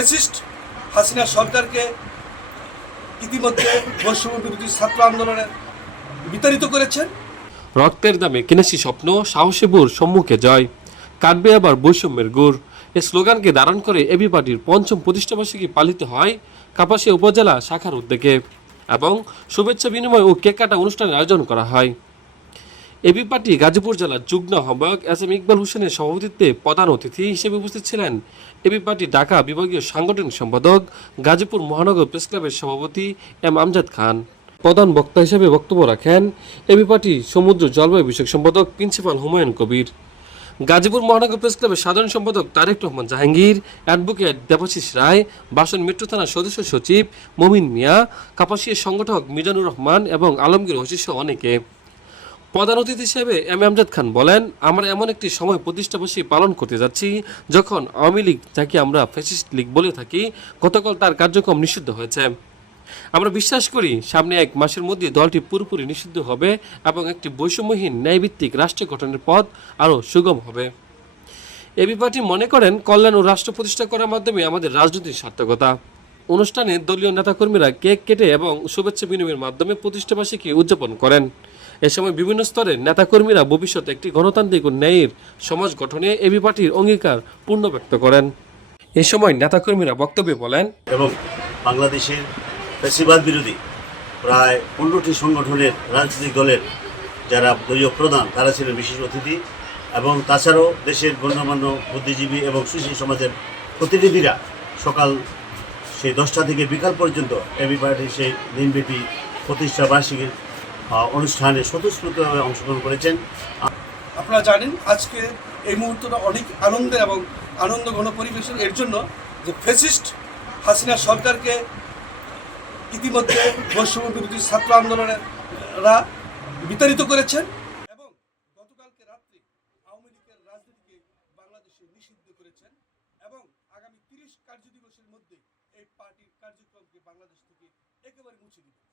Fascist Hasina সরকারকে ইতিমধ্যে বৈষম্য বিরোধী ছাত্র আন্দোলনে বিতাড়িত করেছেন। রক্তের দামে কিনেছি স্বপ্ন, সাহসী বুর সম্মুখে জয়, কাটবে আবার বৈষম্যের গুড়। এই স্লোগানকে ধারণ করে এবি পার্টির পঞ্চম প্রতিষ্ঠাবার্ষিকী পালিত হয় কাপাসিয়া উপজেলা শাখার উদ্যোগে এবং শুভেচ্ছা বিনিময় ও কেক কাটা অনুষ্ঠানের আয়োজন করা হয়। এবি পার্টি গাজীপুর জেলার যুগ্ম আহ্বায়ক এস এম ইকবাল হোসেনের সভাপতিত্বে প্রধান অতিথি হিসেবে উপস্থিত ছিলেন এবি পার্টি ঢাকা বিভাগীয় সাংগঠনিক সম্পাদক, গাজীপুর মহানগর প্রেস ক্লাবের সভাপতি এম আমজাদ খান। প্রধান বক্তা হিসেবে বক্তব্য রাখেন এবি পার্টি সমুদ্র জলবায়ু বিষয়ক সম্পাদক প্রিন্সিপাল হুমায়ুন কবির, গাজীপুর মহানগর প্রেস ক্লাবের সাধারণ সম্পাদক তারেক রহমান জাহাঙ্গীর, অ্যাডভোকেট দেবাশিস রায়, বাসন মেট্রো থানার সদস্য সচিব মমিন মিয়া, কাপাসিয়ার সংগঠক মিজানুর রহমান এবং আলমগীর হোসেন সহ অনেকে। প্রধান অতিথি হিসেবে এম আমজাদ খান বলেন, আমরা এমন একটি সময় প্রতিষ্ঠাবার্ষিকী পালন করতে যাচ্ছি যখন আওয়ামী লীগ, যাকে আমরা ফ্যাসিস্ট লীগ বলে থাকি, গতকাল তার কার্যক্রম নিষিদ্ধ হয়েছে। আমরা বিশ্বাস করি সামনে এক মাসের মধ্যে দলটি পুরোপুরি নিষিদ্ধ হবে এবং একটি বৈষম্যহীন ন্যায়ভিত্তিক রাষ্ট্র গঠনের পথ আরও সুগম হবে। এবি পার্টি মনে করেন কল্যাণ ও রাষ্ট্র প্রতিষ্ঠা করার মাধ্যমে আমাদের রাজনৈতিক সার্থকতা। অনুষ্ঠানে দলীয় নেতাকর্মীরা কেক কেটে এবং শুভেচ্ছা বিনিময়ের মাধ্যমে প্রতিষ্ঠাবার্ষিকী উদযাপন করেন। এ সময় বিভিন্ন স্তরের নেতাকর্মীরা ভবিষ্যতে একটি গণতান্ত্রিক ও ন্যায়ের সমাজ গঠনে এবি পার্টির অঙ্গীকার পূর্ণ ব্যক্ত করেন। এ সময় নেতাকর্মীরা বক্তব্যে বলেন, এবং বাংলাদেশের ফ্যাসিবাদ বিরোধী প্রায় 15টি সংগঠনের রাজনৈতিক দলের যারা দলীয় প্রধান তারা ছিলেন বিশেষ অতিথি, এবং তাছাড়াও দেশের গণ্যমান্য বুদ্ধিজীবী এবং সুশীল সমাজের প্রতিনিধিরা সকাল সেই 10টা থেকে বিকাল পর্যন্ত এবি পার্টির সেই দিনব্যাপী প্রতিষ্ঠা বার্ষিকীর অনুষ্ঠানে স্বতঃস্ফূর্তভাবে অংশগ্রহণ করেছেন। আপনারা জানেন আজকে এই মুহূর্তটা অনেক আনন্দের এবং আনন্দ ঘন পরিবেশের, এর জন্য যে ফ্যাসিস্ট হাসিনা সরকারকে ইতিমধ্যে বৈষম্য বিরোধী ছাত্র আন্দোলনেরা বিতাড়িত করেছেন এবং গতকালকে রাত্রে আওয়ামী লীগের রাজনীতিকে বাংলাদেশে নিষিদ্ধ করেছেন এবং আগামী 30 কার্যদিবসের মধ্যে এই পার্টির কার্যক্রমকে বাংলাদেশ থেকে একেবারে মুছে দিবেন।